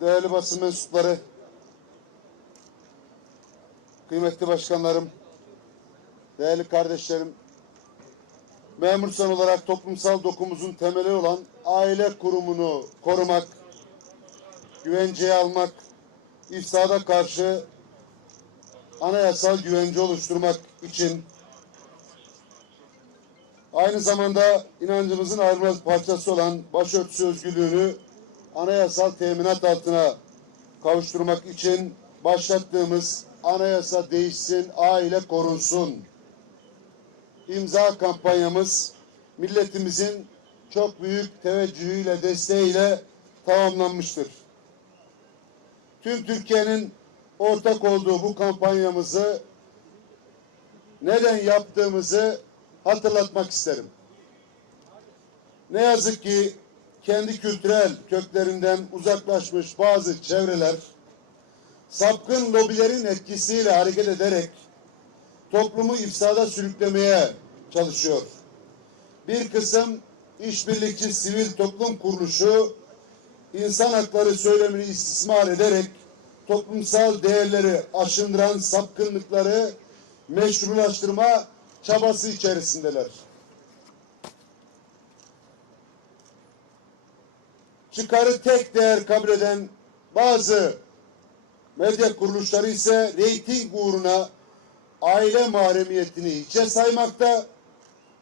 değerli basın mensupları, kıymetli başkanlarım, değerli kardeşlerim, memur sen olarak toplumsal dokumuzun temeli olan aile kurumunu korumak, güvenceye almak, ifsada karşı anayasal güvence oluşturmak için aynı zamanda inancımızın ayrılmaz parçası olan başörtüsü özgürlüğünü anayasal teminat altına kavuşturmak için başlattığımız anayasa değişsin, aile korunsun imza kampanyamız milletimizin çok büyük teveccühüyle, desteğiyle tamamlanmıştır. Tüm Türkiye'nin ortak olduğu bu kampanyamızı neden yaptığımızı hatırlatmak isterim. Ne yazık ki kendi kültürel köklerinden uzaklaşmış bazı çevreler sapkın lobilerin etkisiyle hareket ederek toplumu ifsada sürüklemeye çalışıyor. Bir kısım işbirlikçi sivil toplum kuruluşu insan hakları söylemini istismar ederek toplumsal değerleri aşındıran sapkınlıkları meşrulaştırma çabası içerisindeler. Çıkarı tek değer kabul eden bazı medya kuruluşları ise reyting uğruna aile mahremiyetini hiçe saymakta,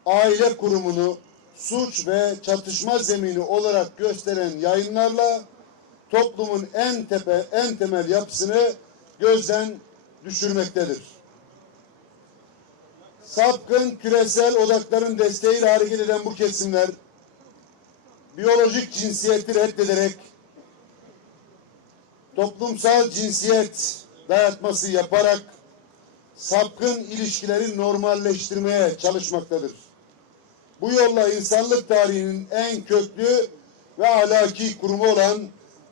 aile kurumunu suç ve çatışma zemini olarak gösteren yayınlarla toplumun en tepe en temel yapısını gözden düşürmektedir. Sapkın küresel odakların desteğiyle hareket eden bu kesimler biyolojik cinsiyeti reddederek toplumsal cinsiyet dayatması yaparak sapkın ilişkileri normalleştirmeye çalışmaktadır. Bu yolla insanlık tarihinin en köklü ve ahlaki kurumu olan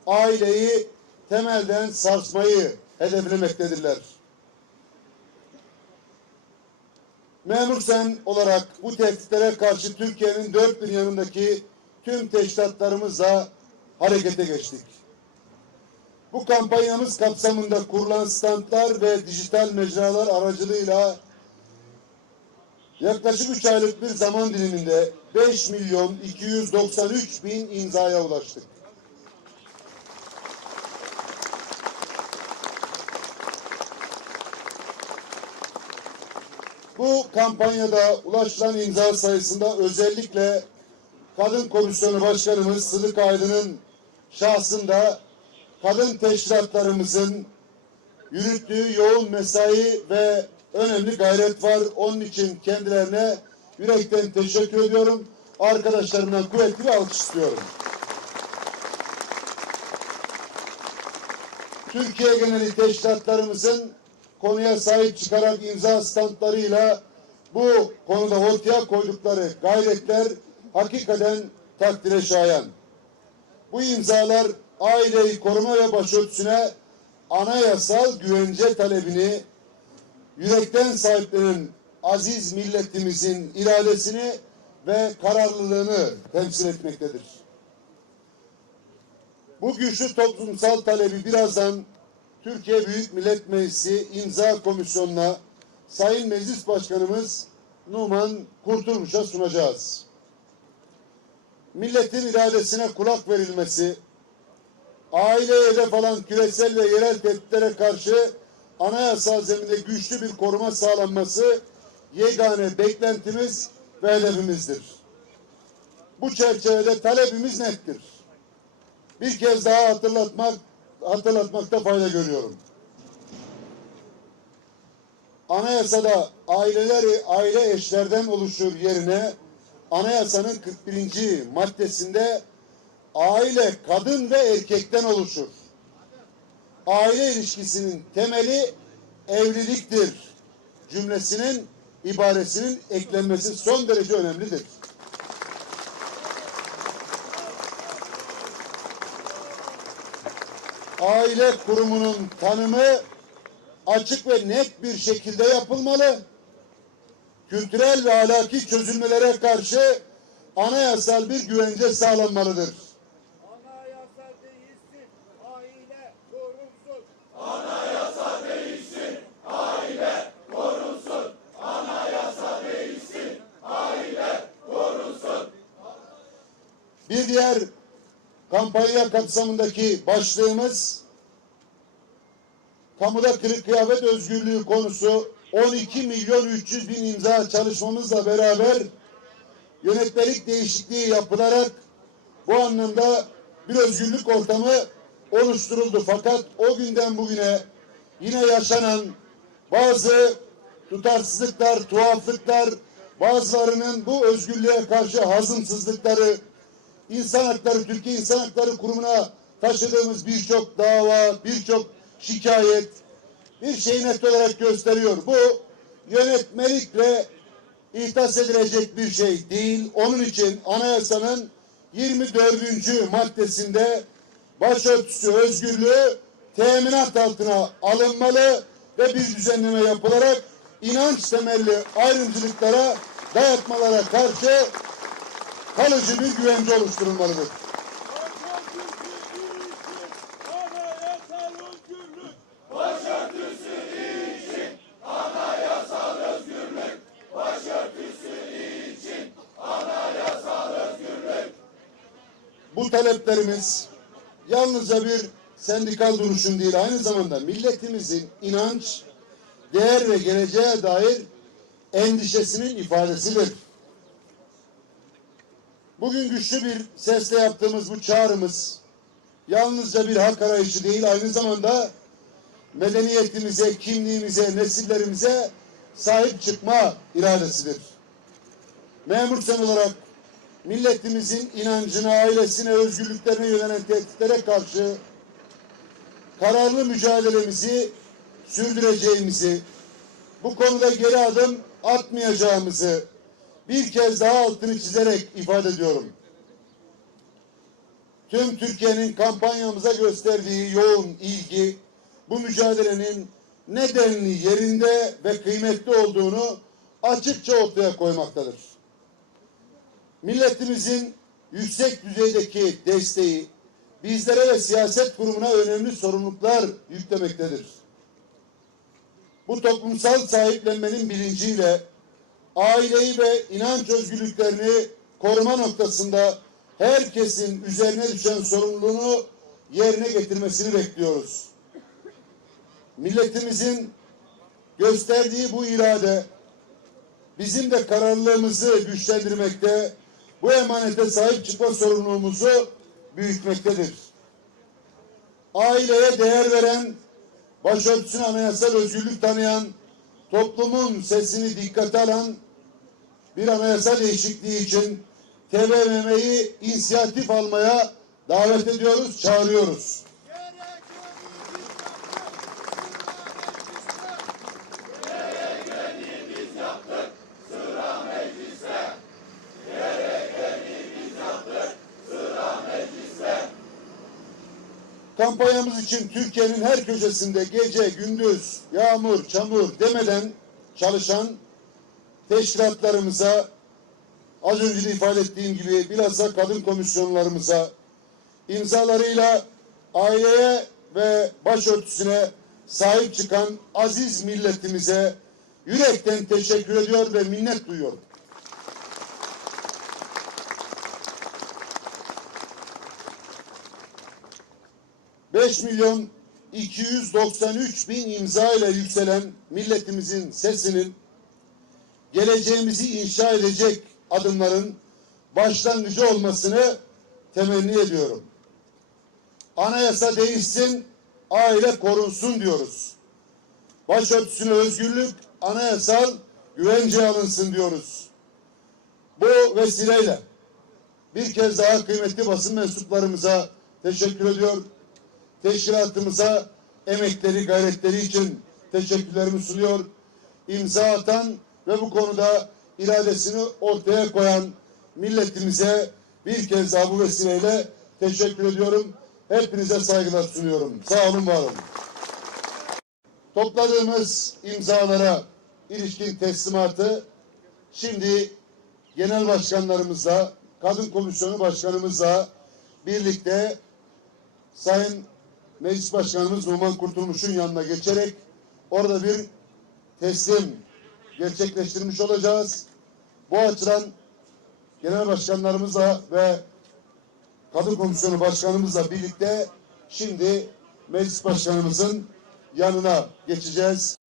aileyi temelden sarsmayı hedeflemektedirler. Memur sen olarak bu tehditlere karşı Türkiye'nin dört bir yanındaki tüm teşkilatlarımızla harekete geçtik. Bu kampanyamız kapsamında kurulan standlar ve dijital mecralar aracılığıyla yaklaşık 3 aylık bir zaman diliminde 5 milyon 293 bin imzaya ulaştık. Bu kampanyada ulaşılan imza sayısında özellikle Kadın Komisyonu Başkanımız Sıdık Aydın'ın şahsında kadın teşkilatlarımızın yürüttüğü yoğun mesai ve önemli gayret var. Onun için kendilerine yürekten teşekkür ediyorum. Arkadaşlarımdan kuvvetli bir alkış istiyorum. Türkiye geneli teşkilatlarımızın konuya sahip çıkarak imza standlarıyla bu konuda ortaya koydukları gayretler hakikaten takdire şayan. Bu imzalar aileyi koruma ve başörtüsüne anayasal güvence talebini yürekten sahiplenen aziz milletimizin iradesini ve kararlılığını temsil etmektedir. Bu güçlü toplumsal talebi birazdan Türkiye Büyük Millet Meclisi İmza Komisyonu'na Sayın Meclis Başkanımız Numan Kurtulmuş'a sunacağız. Milletin iradesine kulak verilmesi, aileye hedef alan küresel ve yerel tehditlere karşı anayasal zeminde güçlü bir koruma sağlanması yegane beklentimiz ve hedefimizdir. Bu çerçevede talebimiz nettir. Bir kez daha hatırlatmak hatırlatmakta fayda görüyorum. Anayasada aileleri aile eşlerden oluşur yerine anayasanın 41. maddesinde aile kadın ve erkekten oluşur. Aile ilişkisinin temeli evliliktir cümlesinin ibaresinin eklenmesi son derece önemlidir. Aile kurumunun tanımı açık ve net bir şekilde yapılmalı kültürel ve ahlaki çözülmelere karşı anayasal bir güvence sağlanmalıdır. Anayasal değilsin, aile korunsun. Anayasal değilsin, aile korunsun. Bir diğer kampanya kapsamındaki başlığımız kamuda kırık kıyafet özgürlüğü konusu 12 milyon 300 bin imza çalışmamızla beraber yönetmelik değişikliği yapılarak bu anlamda bir özgürlük ortamı oluşturuldu. Fakat o günden bugüne yine yaşanan bazı tutarsızlıklar, tuhaflıklar, bazılarının bu özgürlüğe karşı hazımsızlıkları, İnsan Hakları, Türkiye İnsan Hakları Kurumu'na taşıdığımız birçok dava, birçok şikayet bir şey net olarak gösteriyor. Bu yönetmelikle ihtas edilecek bir şey değil. Onun için anayasanın 24. maddesinde başörtüsü özgürlüğü teminat altına alınmalı ve bir düzenleme yapılarak inanç temelli ayrımcılıklara, dayatmalara karşı kalıcı bir güvence oluşturulmalıdır. Bu taleplerimiz yalnızca bir sendikal duruşun değil, aynı zamanda milletimizin inanç, değer ve geleceğe dair endişesinin ifadesidir. Bugün güçlü bir sesle yaptığımız bu çağrımız yalnızca bir hak arayışı değil, aynı zamanda medeniyetimize, kimliğimize, nesillerimize sahip çıkma iradesidir. Memur sen olarak milletimizin inancına, ailesine, özgürlüklerine yönelen tehditlere karşı kararlı mücadelemizi sürdüreceğimizi, bu konuda geri adım atmayacağımızı bir kez daha altını çizerek ifade ediyorum. Tüm Türkiye'nin kampanyamıza gösterdiği yoğun ilgi bu mücadelenin nedenli yerinde ve kıymetli olduğunu açıkça ortaya koymaktadır. Milletimizin yüksek düzeydeki desteği bizlere ve siyaset kurumuna önemli sorumluluklar yüklemektedir. Bu toplumsal sahiplenmenin bilinciyle aileyi ve inanç özgürlüklerini koruma noktasında herkesin üzerine düşen sorumluluğunu yerine getirmesini bekliyoruz. Milletimizin gösterdiği bu irade bizim de kararlılığımızı güçlendirmekte, bu emanete sahip çıkma sorumluluğumuzu büyütmektedir. Aileye değer veren, başörtüsüne anayasal özgürlük tanıyan, toplumun sesini dikkate alan bir anayasa değişikliği için TBMM'yi inisiyatif almaya davet ediyoruz, çağırıyoruz. Kampanyamız için Türkiye'nin her köşesinde gece, gündüz, yağmur, çamur demeden çalışan teşkilatlarımıza, az önce de ifade ettiğim gibi bilhassa kadın komisyonlarımıza imzalarıyla aileye ve başörtüsüne sahip çıkan aziz milletimize yürekten teşekkür ediyor ve minnet duyuyorum. Beş milyon 293 bin imza ile yükselen milletimizin sesinin geleceğimizi inşa edecek adımların başlangıcı olmasını temenni ediyorum. Anayasa değişsin, aile korunsun diyoruz. Başörtüsüne özgürlük, anayasal güvence alınsın diyoruz. Bu vesileyle bir kez daha kıymetli basın mensuplarımıza teşekkür ediyor. Teşkilatımıza emekleri, gayretleri için teşekkürlerimi sunuyor. İmza atan ve bu konuda iradesini ortaya koyan milletimize bir kez daha bu vesileyle teşekkür ediyorum. Hepinize saygılar sunuyorum. Sağ olun, var olun. Topladığımız imzalara ilişkin teslimatı şimdi genel başkanlarımızla, kadın komisyonu başkanımızla birlikte Sayın Meclis Başkanımız Numan Kurtulmuş'un yanına geçerek orada bir teslim gerçekleştirmiş olacağız. Bu açıdan genel başkanlarımızla ve Kadın Komisyonu Başkanımızla birlikte şimdi Meclis Başkanımızın yanına geçeceğiz.